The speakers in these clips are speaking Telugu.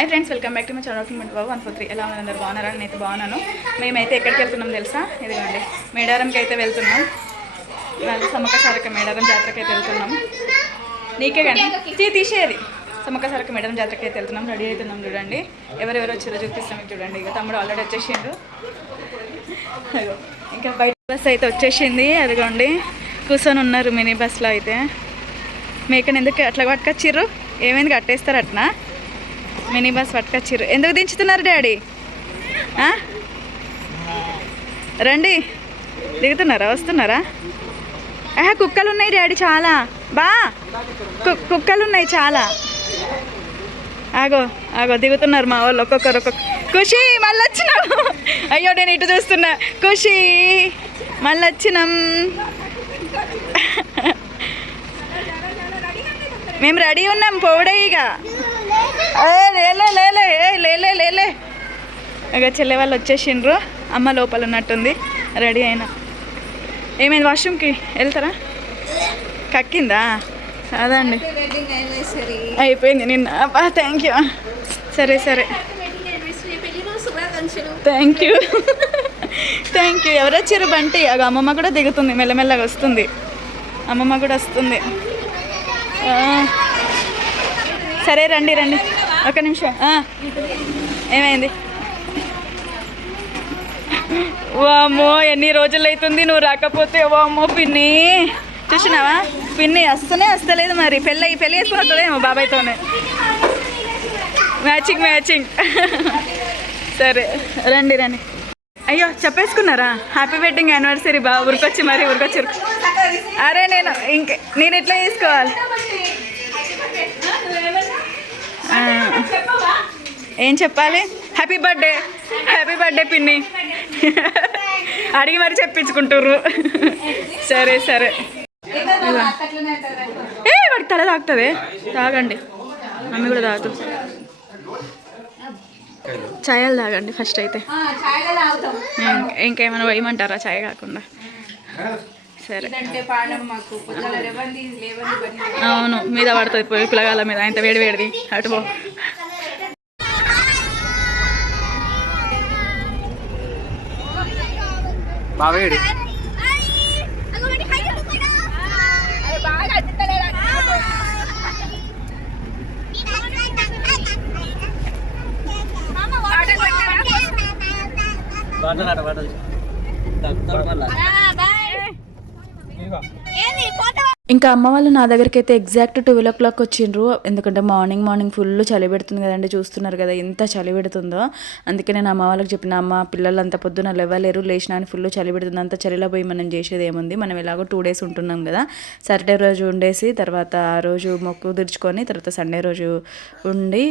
Hi friends, welcome back to my channel Babu 143. ఎలా ఉన్నారు అందరు? బాగున్నారా? నేనైతే బాగున్నాను. మేమైతే ఎక్కడికి వెళ్తున్నాం తెలుసా? ఇదిగోండి, మేడారంకి అయితే వెళ్తున్నాం. సమ్మక్క సారక్క మేడారం జాతరకి అయితే వెళ్తున్నాం. నీకే కానీ తీసేది సమ్మక్క సారక్క మేడారం జాతరకి అయితే వెళ్తున్నాం. రెడీ అవుతున్నాం. చూడండి ఎవరెవరు వచ్చారో చూపిస్తాం. చూడండి, ఇక తమ్ముడు ఆల్రెడీ వచ్చేసిండు. అదిగో ఇంకా బయట బస్ అయితే వచ్చేసింది. అదిగోండి కూర్చొని ఉన్నారు మినీ బస్లో. అయితే మేకని ఎందుకు అట్లా పట్టుకొచ్చిర్రు? ఏమైంది, కట్టేస్తారు అట్నా? మినీ బస్ పట్టుకొచ్చిర్రు. ఎందుకు దించుతున్నారు డాడీ? రండి, దిగుతున్నారా? వస్తున్నారా? కుక్కలు ఉన్నాయి డాడీ చాలా. కుక్కలు ఉన్నాయి చాలా. ఆగో ఆగో దిగుతున్నారు మా వాళ్ళు ఒక్కొక్కరు. ఖుషి మళ్ళీ వచ్చినాం. అయ్యో నేను ఇటు చూస్తున్నా. ఖుషి మళ్ళీ వచ్చినాం. మేము రెడీ ఉన్నాం. పోవడే ఇక. లేలే ఇక చెల్లె వాళ్ళు వచ్చేసిండ్రు. అమ్మ లోపల ఉన్నట్టుంది, రెడీ అయినా. ఏమైంది, వాష్రూమ్కి వెళ్తారా? కక్కిందా? అదండి అయిపోయింది నిన్న. Thank you. సరే థ్యాంక్ యూ. ఎవరు వచ్చారు? బంటి. అగ అమ్మమ్మ కూడా దిగుతుంది, మెల్లమెల్లగా వస్తుంది. అమ్మమ్మ కూడా వస్తుంది. సరే రండి ఒక నిమిషం. ఏమైంది? వామ్మో ఎన్ని రోజులు అవుతుంది నువ్వు రాకపోతే. వామ్మో పిన్ని, చూసినావా? పిన్ని వస్తలేదు. మరి పెళ్ళి చేసుకుని వస్తుందేమో బాబాయ్తోనే. మ్యాచింగ్. సరే రండి. అయ్యో చెప్పేసుకున్నారా? Happy wedding anniversary. బాగా ఉరికొచ్చారు. అరే నేను ఎట్లా తీసుకోవాలి? ఏం చెప్పాలి? హ్యాపీ బర్త్డే పిన్ని అడిగి మరి చెప్పించుకుంటారు. సరే వాడికి తల తాగుతుంది. తాగండి, మమ్మీ కూడా తాగుతుంది. ఛాయలు తాగండి ఫస్ట్. అయితే ఇంకేమైనా వేయమంటారా ఛాయ్ కాకుండా? సరే. అవును, మీద పడుతుంది పోయి పిల్లగాల మీద. ఇంత వేడిది అటు పో. బావేడి ఇంకా అమ్మ వాళ్ళు నా దగ్గరికి అయితే ఎగ్జాక్ట్ 12 o'clock వచ్చిండ్రు. ఎందుకంటే మార్నింగ్ ఫుల్ చలి పెడుతుంది కదండి. చూస్తున్నారు కదా ఎంత చలి పెడుతుందో. అందుకే నేను అమ్మ వాళ్ళకి చెప్పిన, అమ్మ పిల్లలు అంత పొద్దున లేవలేరు, లేచినా అని ఫుల్ చలి పెడుతుంది. అంత చలిలో పోయి మనం చేసేది ఏముంది? మనం ఎలాగో 2 days ఉంటున్నాం కదా. సాటర్డే రోజు ఉండేసి తర్వాత ఆ రోజు మొక్కు తీర్చుకొని తర్వాత సండే రోజు ఉండి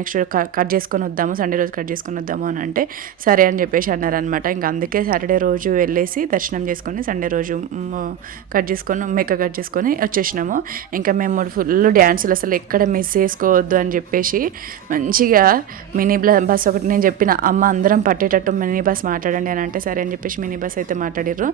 నెక్స్ట్ కట్ చేసుకొని వద్దాము, సండే రోజు కట్ చేసుకొని వద్దాము అని అంటే సరే అని చెప్పేసి అన్నారనమాట. ఇంకా అందుకే సాటర్డే రోజు వెళ్ళేసి దర్శనం చేసుకొని సండే రోజు కట్ చేసుకొని వచ్చేసినాము. ఇంకా మేము ఫుల్ డ్యాన్సులు, అసలు ఎక్కడ మిస్ చేసుకోవద్దు అని చెప్పేసి మంచిగా మినీ బస్ ఒకటి నేను చెప్పిన, అమ్మ అందరం పట్టేటట్టు మినీ బస్ మాట్లాడండి అని అంటే సరే అని చెప్పేసి మినీ బస్ అయితే మాట్లాడిర్రు.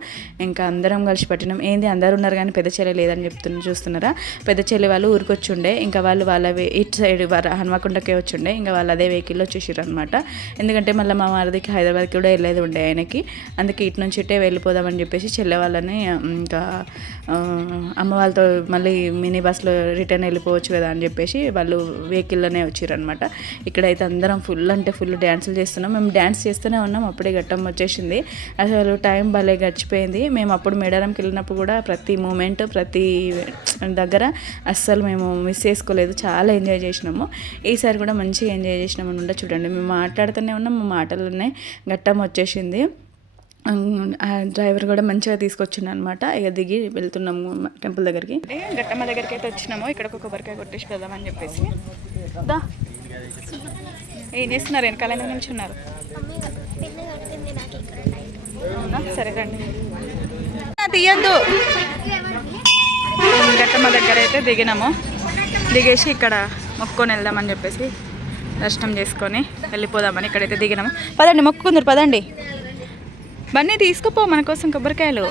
ఇంకా అందరం కలిసి పట్టినాం. ఏంది అందరు ఉన్నారు కానీ పెద్ద చెల్లె లేదని చూస్తున్నారా? పెద్ద చెల్లి వాళ్ళు ఊరికి ఉండే. ఇంకా వాళ్ళు వాళ్ళ ఇటు సైడ్ హన్మకొండకే ఉండే. ఇంకా వాళ్ళు అదే వెహికల్లో వచ్చేసారు అనమాట. ఎందుకంటే మళ్ళీ మా మరిదికి హైదరాబాద్కి కూడా వెళ్ళేది ఉండే ఆయనకి. అందుకే ఇటు నుంచి ఇట్టే వెళ్ళిపోదామని చెప్పేసి చెల్లె వాళ్ళని ఇంకా అమ్మ వాళ్ళతో మళ్ళీ మినీ బస్లో రిటర్న్ వెళ్ళిపోవచ్చు కదా అని చెప్పేసి వాళ్ళు వెహికల్లోనే వచ్చారనమాట. ఇక్కడైతే అందరం ఫుల్ డ్యాన్సులు చేస్తున్నాం. మేము డ్యాన్స్ చేస్తూనే ఉన్నాం. అప్పుడే ఘట్టం వచ్చేసింది. అసలు టైం భలే గడిచిపోయింది. మేము అప్పుడు మేడారంకి వెళ్ళినప్పుడు కూడా ప్రతి మూమెంట్ ప్రతి దగ్గర అస్సలు మేము మిస్ చేసుకోలేదు. చాలా ఎంజాయ్ చేసినాము. ఈసారి కూడా మంచిగా ఎంజాయ్ చేసినాం అనమాట. చూడండి, మేము మాట్లాడుతూనే ఉన్నాం, మా మాటలోనే ఘట్టం వచ్చేసింది. డ్రైవర్ కూడా మంచిగా తీసుకొచ్చిండు అనమాట. ఇక దిగి వెళ్తున్నాము టెంపుల్ దగ్గరికి. ఘట్టమ్మ దగ్గరికి అయితే వచ్చినాము. ఇక్కడ ఒక కొబ్బరికాయ కొట్టేసి వెళ్దామని చెప్పేసి. ఏం చేస్తున్నారు? వెనకాల నుంచి ఉన్నారు. సరే రండి, తీయద్దు. ఘట్టమ్మ దగ్గర అయితే దిగినాము. దిగేసి ఇక్కడ మొక్కుకొని వెళ్దామని చెప్పేసి దర్శనం చేసుకొని వెళ్ళిపోదామని ఇక్కడైతే దిగినాము. పదండి, మొక్కుకుందరు పదండి. బన్నీ తీసుకోపో మన కోసం కొబ్బరికాయలు,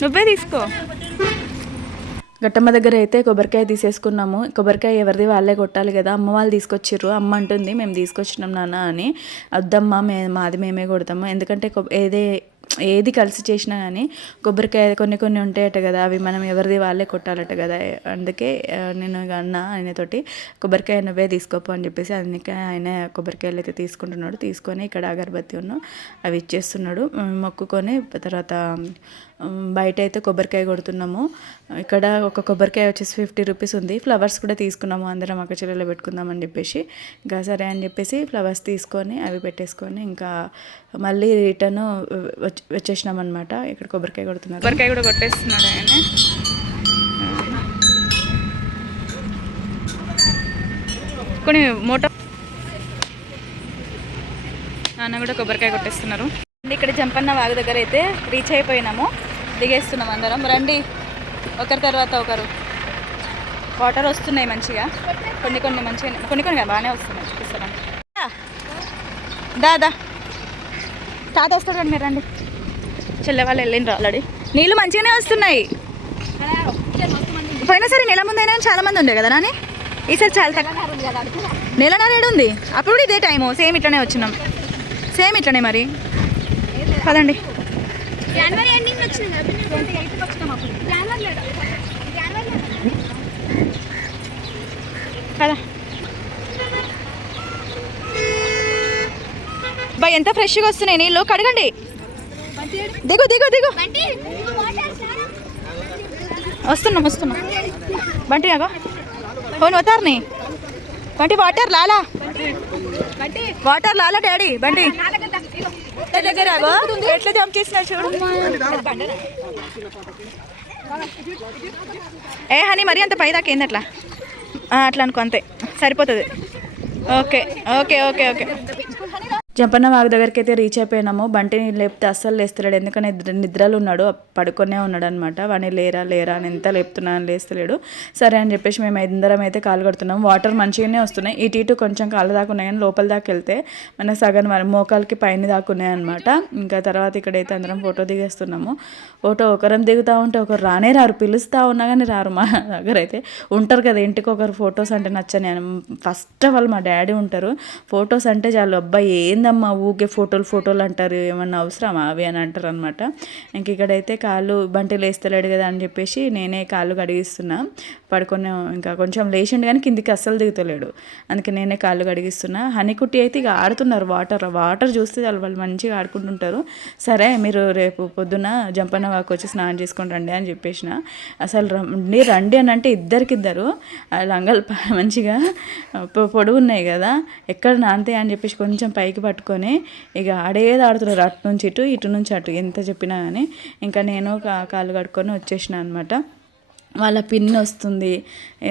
నువ్వే తీసుకో. గట్టమ్మ దగ్గర అయితే కొబ్బరికాయ తీసేసుకున్నాము. కొబ్బరికాయ ఎవరిది వాళ్ళే కొట్టాలి కదా, అమ్మ వాళ్ళు తీసుకొచ్చిర్రు. అమ్మ అంటుంది మేము తీసుకొచ్చినాం నాన్న అని. వద్దమ్మా మాది మేమే కొడతాము, ఎందుకంటే ఏది కలిసి చేసినా కానీ కొబ్బరికాయ కొన్ని ఉంటాయట కదా, అవి మనం ఎవరిది వాళ్ళే కొట్టాలట కదా. అందుకే నేను అన్న ఆయనతోటి కొబ్బరికాయ నువ్వే తీసుకోపో అని చెప్పేసి, అందుకే ఆయన కొబ్బరికాయలు అయితే తీసుకుంటున్నాడు. తీసుకొని ఇక్కడ అగరబత్తి అవి ఇచ్చేస్తున్నాడు. మొక్కుకొని తర్వాత బయట అయితే కొబ్బరికాయ కొడుతున్నాము. ఇక్కడ ఒక కొబ్బరికాయ వచ్చేసి 50 రూపీస్ ఉంది. ఫ్లవర్స్ కూడా తీసుకున్నాము, అందరం అక్క చెల్లెలో పెట్టుకుందామని చెప్పేసి. ఇంకా సరే అని చెప్పేసి ఫ్లవర్స్ తీసుకొని అవి పెట్టేసుకొని ఇంకా మళ్ళీ రిటర్న్ వచ్చేసినాం అనమాట. ఇక్కడ కొబ్బరికాయ కొడుతున్నారు. కొబ్బరికాయ కూడా కొట్టేస్తున్నాడు ఆయన. కొన్ని మోటో నాన్న కూడా కొబ్బరికాయ కొట్టేస్తున్నారు. ఇక్కడ జంపన్న వాగు దగ్గర అయితే రీచ్ అయిపోయినాము. దిగేస్తున్నాం అందరం. రండి ఒకరి తర్వాత ఒకరు. వాటర్ వస్తున్నాయి మంచిగా, కొన్ని మంచిగా, కొన్ని బాగానే వస్తున్నాయి. చూపిస్తాను దాదా తాత వస్తాడు, మీరు రండి. చెల్లె వాళ్ళు వెళ్ళిండ్రు ఆల్రెడీ. నీళ్ళు మంచిగానే వస్తున్నాయి. పోయినా సరే నెల ముందైనా చాలా మంది ఉండే కదా నాని, ఈసారి చాలా తక్కువ. నెలన్నర ఏడు ఉంది, అప్పుడు ఇదే టైము. సేమ్ ఇట్లనే వచ్చినాం, సేమ్ ఇట్లనే. మరి పదండి. కదా బా, ఎంత ఫ్రెష్గా వస్తున్నాయి నీళ్ళు. కడగండి. దిగు దిగు దిగు. వస్తున్నా బంటి అగో ఫోన్ వతారుని బంటి. వాటర్ లాలా డాడీ. బంటి దగ్గర ఎట్లా జంప్ చేసినా చూడు. ఏ హనీ మరీ అంత పై దాకా ఏంది అట్లా అనుకో, అంతే సరిపోతుంది. Okay okay okay okay. Jampanna వాగు దగ్గరికి అయితే రీచ్ అయిపోయినాము. బంటిని లేపితే అస్సలు లేస్తలేడు, ఎందుకంటే నిద్రలు ఉన్నాడు, పడుకొనే ఉన్నాడు అనమాట. వాడిని లేరా అని ఎంత లేపుతున్నాను, లేస్తలేడు. సరే అని చెప్పేసి మేము అందరం అయితే కాలు కడుతున్నాం. వాటర్ మంచిగానే వస్తున్నాయి. ఇటు కొంచెం కాళ్ళ దాకా ఉన్నాయి, కానీ లోపల దాకా వెళ్తే మన సగం మోకాలకి పైన దాకా ఉన్నాయి అనమాట. ఇంకా తర్వాత ఇక్కడైతే అందరం ఫోటో దిగేస్తున్నాము. ఫోటో ఒకరం దిగుతూ ఉంటే ఒకరు రారు, పిలుస్తూ ఉన్నా కానీ రారు. మా దగ్గర అయితే ఉంటారు కదా ఇంటికి ఒకరు, ఫొటోస్ అంటే నచ్చని. ఫస్ట్ ఆఫ్ ఆల్ మా డాడీ ఉంటారు. ఫొటోస్ అంటే చాలు, అబ్బాయి ఏందమ్మా ఊకే ఫోటోలు అంటారు, ఏమన్నా అవసరమా అవి అని అంటారు అనమాట. ఇంక ఇక్కడైతే కాళ్ళు బంటి లేస్తలేడు కదా అని చెప్పేసి నేనే కాళ్ళు కడిగిస్తున్నా. పడుకొని ఇంకా కొంచెం లేచిండు కానీ కిందికి అస్సలు దిగుతలేడు, అందుకే నేనే కాళ్ళు కడిగిస్తున్నా. హనీకుట్టి అయితే ఇక ఆడుతున్నారు. వాటర్ చూస్తే వాళ్ళు మంచిగా ఆడుకుంటుంటారు. సరే మీరు రేపు పొద్దున జంపన్న వాకు వచ్చి స్నానం చేసుకొని రండి అని చెప్పేసిన. అసలు రండి అని అంటే ఇద్దరికిద్దరు లంగలు మంచిగా పొడుగు ఉన్నాయి కదా, ఎక్కడ నాంతే అని చెప్పేసి కొంచెం పైకి పట్టుకొని ఇక ఆడుతున్నారు. అటు నుంచి ఇటు నుంచి అటు, ఎంత చెప్పినా కానీ. ఇంకా నేను కాళ్ళు కడుక్కొని వచ్చేసిన అనమాట. వాళ్ళ పిన్ని వస్తుంది,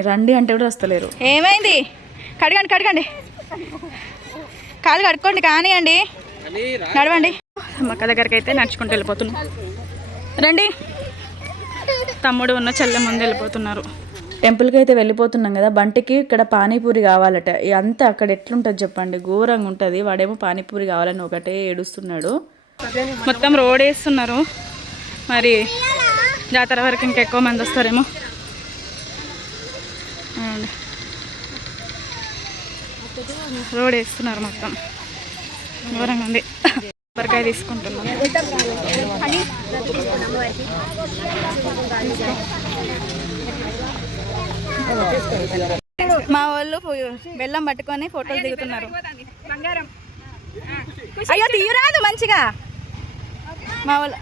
రండి అంటే కూడా వస్తలేరు. ఏమైంది? కడగండి కాళ్ళు కడుక్కోండి, కానివ్వండి, నడవండి. అక్క దగ్గరికి అయితే నడుచుకుంటూ వెళ్ళిపోతున్నాం. రండి. తమ్ముడు ఉన్న చెల్లె ముందు వెళ్ళిపోతున్నారు. టెంపుల్కి అయితే వెళ్ళిపోతున్నాం కదా. బంటికి ఇక్కడ పానీపూరి కావాలట. అంతా అక్కడ ఎట్లుంటుంది చెప్పండి, ఘోరంగా ఉంటుంది. వాడేమో పానీపూరి కావాలని ఒకటే ఏడుస్తున్నాడు. మొత్తం రోడ్ వేస్తున్నారు, మరి జాతర వరకు ఇంకెక్కువ మంది వస్తారేమో. రోడ్ వేస్తున్నారు, మొత్తం ఘోరంగా ఉంది. కొబ్బరికాయ తీసుకుంటున్నాం. మా వాళ్ళు బెల్లం పట్టుకొని ఫోటోలు దిగుతున్నారు. అయ్యో తీయరాదు మంచిగా. మా వాళ్ళు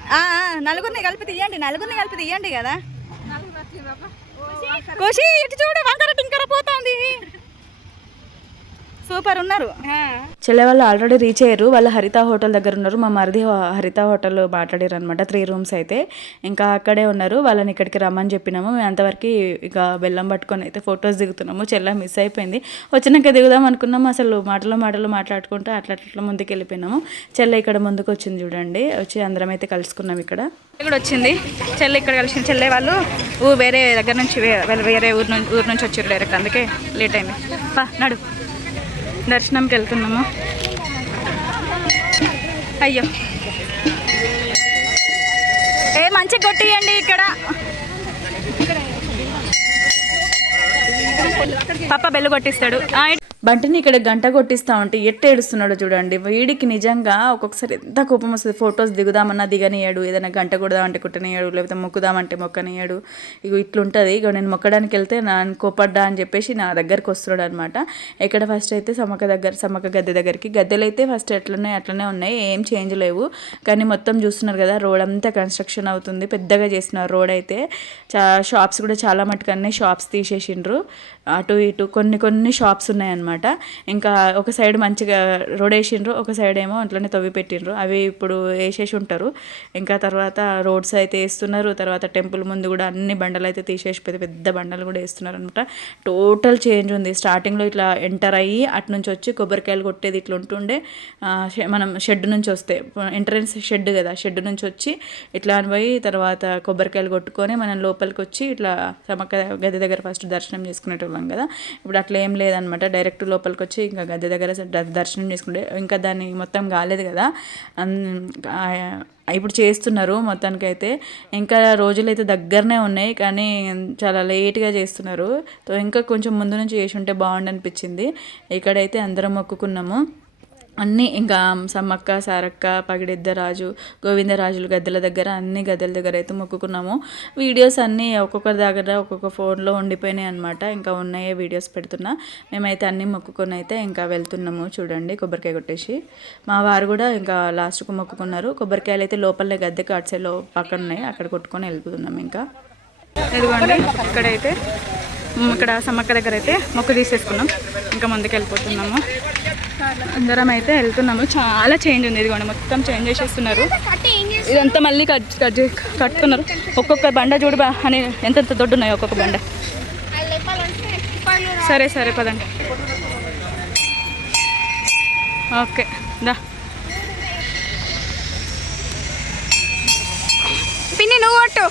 నలుగురిని కలిపి తీయండి కదా. ఖుషి ఇటు చూడు, వంకర టింకర పోతుంది. సూపర్ ఉన్నారు. చెల్లె వాళ్ళు ఆల్రెడీ రీచ్ అయ్యారు. వాళ్ళు హరిత హోటల్ దగ్గర ఉన్నారు. మా మరిది హరిత హోటల్ మాట్లాడారు అనమాట. 3 రూమ్స్ అయితే ఇంకా అక్కడే ఉన్నారు. వాళ్ళని ఇక్కడికి రమ్మని చెప్పినాము. మేము అంతవరకు ఇక బెల్లం పట్టుకొని అయితే ఫొటోస్ దిగుతున్నాము. చెల్లె మిస్ అయిపోయింది. వచ్చినాక దిగుదాం అనుకున్నాము, అసలు మాటలు మాట్లాడుకుంటూ అట్లా ముందుకు వెళ్ళిపోయినాము. చెల్లె ఇక్కడ ముందుకు వచ్చింది చూడండి, వచ్చి అందరం అయితే కలుసుకున్నాం. ఇక్కడ వచ్చింది చెల్లె, ఇక్కడ కలిసింది. చెల్లె వాళ్ళు వేరే దగ్గర నుంచి వేరే ఊరు నుంచి వచ్చారు డైరెక్ట్, అందుకే లేట్ అయింది. నడు, దర్శనంకి వెళ్తున్నాము. అయ్యో మంచి కొట్టియండి ఇక్కడ. పాప బెల్లు కొట్టిస్తాడు. బంటిని ఇక్కడ గంట కొట్టిస్తా ఉంటే ఎట్ట ఏడుస్తున్నాడో చూడండి. వీడికి నిజంగా ఒక్కొక్కసారి ఎంత కోపం వస్తుంది. ఫొటోస్ దిగుదామన్నా దిగనియాడు, ఏదైనా గంట కొడదామంటే కుట్టనియాడు, లేకపోతే మొక్కుదామంటే మొక్కనియాడు. ఇక ఇట్లుంటుంది. ఇక నేను మొక్కడానికి వెళ్తే నన్ను కోపడ్డా అని చెప్పేసి నా దగ్గరికి వస్తున్నాడు అనమాట. ఇక్కడ ఫస్ట్ అయితే సమ్మక్క గద్దె దగ్గరికి, గద్దెలు అయితే ఫస్ట్ అట్లనే ఉన్నాయి, ఏం చేంజ్ లేవు. కానీ మొత్తం చూస్తున్నారు కదా, రోడ్ అంతా కన్స్ట్రక్షన్ అవుతుంది, పెద్దగా చేస్తున్నారు రోడ్ అయితే. షాప్స్ కూడా చాలా మటుకు అన్నీ షాప్స్ తీసేసిండ్రు. అటు ఇటు కొన్ని షాప్స్ ఉన్నాయన్నమాట. ఇంకా ఒక సైడ్ మంచిగా రోడ్ వేసిండ్రు, ఒక సైడ్ ఏమో అట్లనే తవ్వి పెట్టిండ్రు. అవి ఇప్పుడు వేసేసి ఉంటారు. ఇంకా తర్వాత రోడ్స్ అయితే వేస్తున్నారు. తర్వాత టెంపుల్ ముందు కూడా అన్ని బండలు అయితే తీసేసి పెద్ద బండలు కూడా వేస్తున్నారు అనమాట. టోటల్ చేంజ్ ఉంది. స్టార్టింగ్లో ఇట్లా ఎంటర్ అయ్యి అటు నుంచి వచ్చి కొబ్బరికాయలు కొట్టేది ఇట్లా ఉంటుండే. మనం షెడ్ నుంచి వస్తే ఎంట్రన్స్ షెడ్ కదా, షెడ్ నుంచి వచ్చి ఇట్లా అనిపోయి తర్వాత కొబ్బరికాయలు కొట్టుకొని మనం లోపలికి వచ్చి ఇట్లా సమ్మక్క గద్దె దగ్గర ఫస్ట్ దర్శనం చేసుకునేటోళ్ళం కదా. ఇప్పుడు అట్లా ఏం లేదనమాట. డైరెక్ట్ లోపలికి వచ్చి ఇంకా గద్దె దగ్గర దర్శనం చేసుకుంటే, ఇంకా దాన్ని మొత్తం కాలేదు కదా, ఇప్పుడు చేస్తున్నారు మొత్తానికైతే. ఇంకా రోజులైతే దగ్గరనే ఉన్నాయి కానీ చాలా లేట్గా చేస్తున్నారు. ఇంకా కొంచెం ముందు నుంచి చేసి ఉంటే బాగుండు అనిపించింది. ఇక్కడైతే అందరం మొక్కుకున్నాము అన్నీ. ఇంకా సమ్మక్క, సారక్క, పగిడిద్దరాజు, గోవిందరాజులు గద్దెల దగ్గర అన్ని గద్దెల దగ్గర అయితే మొక్కుకున్నాము. వీడియోస్ అన్నీ ఒక్కొక్కరి దగ్గర ఒక్కొక్క ఫోన్లో ఉండిపోయినాయి అనమాట. ఇంకా ఉన్నాయే వీడియోస్ పెడుతున్నా. మేమైతే అన్నీ మొక్కుకొని అయితే ఇంకా వెళ్తున్నాము. చూడండి, కొబ్బరికాయ కొట్టేసి మా వారు కూడా ఇంకా లాస్ట్కు మొక్కుకున్నారు. కొబ్బరికాయలు అయితే లోపలనే గద్దెకి అటు సైడ్లో పక్కన ఉన్నాయి, అక్కడ కొట్టుకొని వెళ్ళిపోతున్నాం. ఇంకా ఇదిగోండి, ఇక్కడ సమ్మక్క దగ్గర అయితే మొక్కు తీసేసుకున్నాం. ఇంకా ముందుకు వెళ్ళిపోతున్నాము. అందరం అయితే వెళ్తున్నాము. చాలా చేంజ్ ఉంది. ఇదిగోండి, మొత్తం చేంజ్ చేసేస్తున్నారు. ఇదంతా మళ్ళీ కట్టుకున్నారు. ఒక్కొక్క బండ చూడు అని ఎంత దొడ్డు ఉన్నాయి ఒక్కొక్క బండ. సరే పదండి. ఓకే దా పిన్ని, నువ్వు ఒట్టు.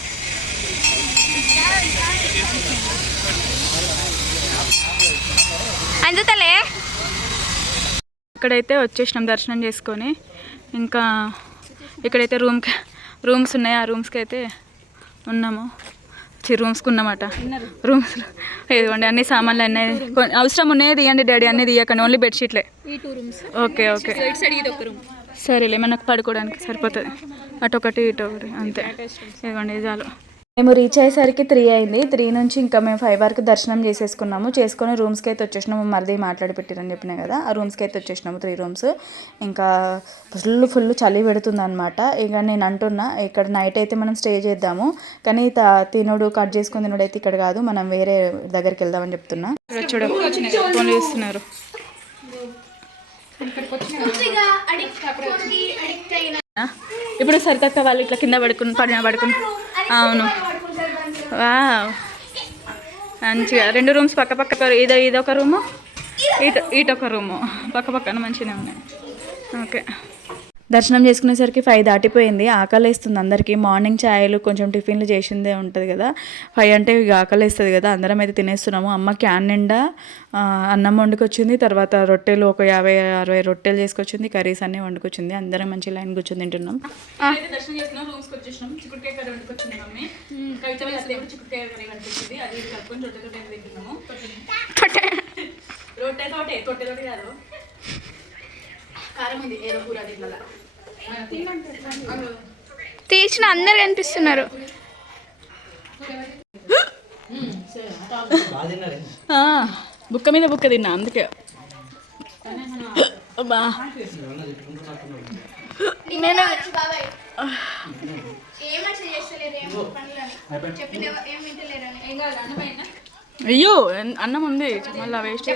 అందుతలే. ఇక్కడైతే వచ్చేసినాం దర్శనం చేసుకొని. ఇంకా ఇక్కడైతే రూమ్స్ ఉన్నాయి. ఆ రూమ్స్కి అయితే ఉన్నాము. రూమ్స్కి ఉన్నమాట. రూమ్స్ ఇదిగోండి, అన్ని సామాన్లు అన్నీ అవసరం ఉన్నాయి తీయండి డాడీ, అన్నీ తీయకండి, ఓన్లీ బెడ్షీట్లే. ఓకే సరేలే, మనకు పడుకోవడానికి సరిపోతుంది. అటొకటి ఇటొకటి అంతే. ఇదిగోండి, ఇది చాలు. మేము రీచ్ అయ్యేసరికి 3 అయింది. 3 నుంచి ఇంకా మేము 5 వరకు దర్శనం చేసుకొని రూమ్స్కి అయితే వచ్చేసినాము. మరిది మాట్లాడి పెట్టిరని చెప్పినా కదా, ఆ రూమ్స్కి అయితే వచ్చేసినాము. 3 రూమ్స్. ఇంకా ఫుల్ చలి పెడుతుంది అనమాట. ఇక నేను అంటున్నా, ఇక్కడ నైట్ అయితే మనం స్టే చేద్దాము, కానీ కట్ చేసుకుని తినడు అయితే ఇక్కడ కాదు, మనం వేరే దగ్గరికి వెళ్దామని చెప్తున్నా. ఫోన్ చేస్తున్నారు. ఇప్పుడు సరితక్క వాళ్ళు ఇట్లా కింద పడుకుని అవును, మంచిగా 2 రూమ్స్ పక్క ఇదొక రూము, ఇటొక రూము పక్కన మంచిగానే ఉన్నాయి. ఓకే, దర్శనం చేసుకునేసరికి 5 దాటిపోయింది. ఆకలి వేస్తుంది అందరికీ. మార్నింగ్ ఛాయలు కొంచెం టిఫిన్లు చేసిందే ఉంటుంది కదా, 5 అంటే ఇక ఆకలి వేస్తుంది కదా. అందరం అయితే తినేస్తున్నాము. అమ్మ క్యాన్ నిండా అన్నం వండుకొచ్చింది. తర్వాత రొట్టెలు ఒక 50-60 రొట్టెలు చేసుకొచ్చింది. కర్రీస్ అన్నీ వండుకొచ్చింది. అందరం మంచి లైన్ కూర్చొని తింటున్నాం. దర్శనం చేసుకున్నాం, రూమ్స్కి వచ్చేసినాం. చిక్కుడుకాయ కర్రీ వండుకొచ్చింది మమ్మీ. చిక్కుడుకాయ కర్రీ కనిపించింది, అది కలుపుకొని రొట్టెతో తింటున్నాము. రొట్టెతోటి కాదు, కారం ఉంది, ఏదో కూర తీసిన అందరు కనిపిస్తున్నారు. బుక్క మీద బుక్క తిన్నా అందుకే. నేను అయ్యో అన్నం ఉంది, మళ్ళీ వేస్ట్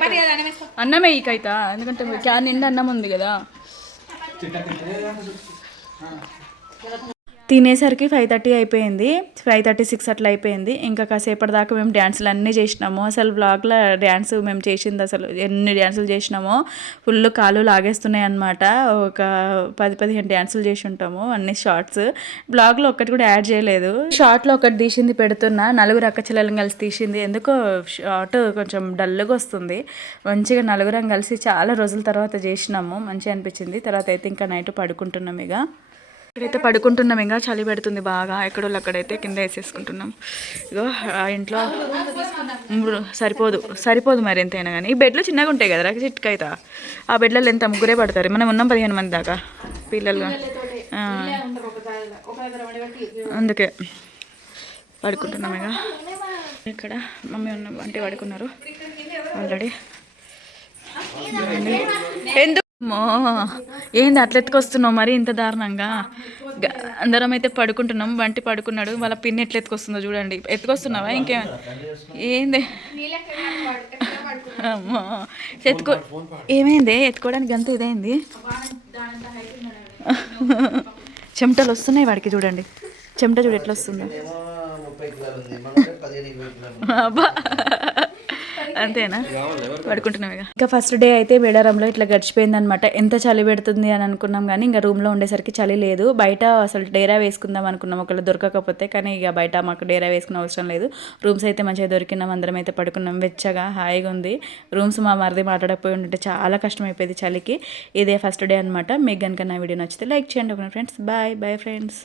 అన్నమే ఈకైతా, ఎందుకంటే క్యాన్ నిండా అన్నం ఉంది కదా. తినేసరికి 5:30 అయిపోయింది, 5:36 అట్లా అయిపోయింది. ఇంకా కాసేపటి దాకా మేము డ్యాన్సులు అన్నీ చేసినాము. అసలు బ్లాగ్లో డ్యాన్స్ మేము చేసింది అసలు ఎన్ని డ్యాన్సులు చేసినామో ఫుల్ కాలు లాగేస్తున్నాయి అనమాట. ఒక 10-15 డ్యాన్సులు చేసి ఉంటాము, అన్ని షార్ట్స్. బ్లాగ్లో ఒక్కటి కూడా యాడ్ చేయలేదు. షార్ట్లో ఒకటి తీసింది పెడుతున్నా, 4 అక్కచెల్లెలను కలిసి తీసింది. ఎందుకో షార్ట్ కొంచెం డల్గా వస్తుంది. మంచిగా 4 కలిసి చాలా రోజుల తర్వాత చేసినాము, మంచిగా అనిపించింది. తర్వాత అయితే ఇంకా నైట్ పడుకుంటున్నాం. ఇక ఇక్కడైతే పడుకుంటున్నాం, ఇంకా చలి పెడుతుంది బాగా. ఎక్కడోళ్ళు అక్కడైతే కింద వేసేసుకుంటున్నాం. ఇగో ఆ ఇంట్లో సరిపోదు మరి ఎంతైనా కానీ. ఈ బెడ్లు చిన్నగా ఉంటాయి కదా చిట్క అయితే, ఆ బెడ్లలో ఎంత ముగ్గురే పడతారు. మనం ఉన్నాం 15 మంది దాకా పిల్లలు, అందుకే పడుకుంటున్నాం. ఇక ఇక్కడ మమ్మీ అంటే పడుకున్నారు ఆల్రెడీ. ఎందుకు ఏంది అట్లా ఎత్తుకొస్తున్నావు మరి ఇంత దారుణంగా? అందరం అయితే పడుకుంటున్నాం. వంటి పడుకున్నాడు, వాళ్ళ పిన్ని ఎట్లా ఎత్తుకొస్తుందో చూడండి. ఎత్తుకొస్తున్నావా ఇంకే ఏంది? అమ్మో ఏమైంది ఎత్తుకోవడానికి అంత ఇదైంది? చెమటలు వస్తున్నాయి వాడికి, చూడండి చెమట చూడు ఎట్లా వస్తుందో. అబ్బా అంతేనా? పడుకుంటున్నాం. ఇంకా ఫస్ట్ డే అయితే మేడారంలో ఇట్లా గడిచిపోయింది అనమాట. ఎంత చలి పెడుతుంది అని అనుకున్నాం కానీ ఇంకా రూమ్లో ఉండేసరికి చలి లేదు. బయట అసలు డేరా వేసుకుందాం అనుకున్నాం ఒకవేళ దొరకకపోతే, కానీ ఇక బయట మాకు డేరా వేసుకునే అవసరం లేదు. రూమ్స్ అయితే మంచిగా దొరికినాం, అందరం అయితే పడుకున్నాం. వెచ్చగా హాయిగా ఉంది రూమ్స్. మా మరిది మాట్లాడకపోయి ఉంటే చాలా కష్టం అయిపోయింది చలికి. ఇదే ఫస్ట్ డే అనమాట. మీకు కనుక నా వీడియో నచ్చితే లైక్ చేయండి ఫ్రెండ్స్. Bye friends.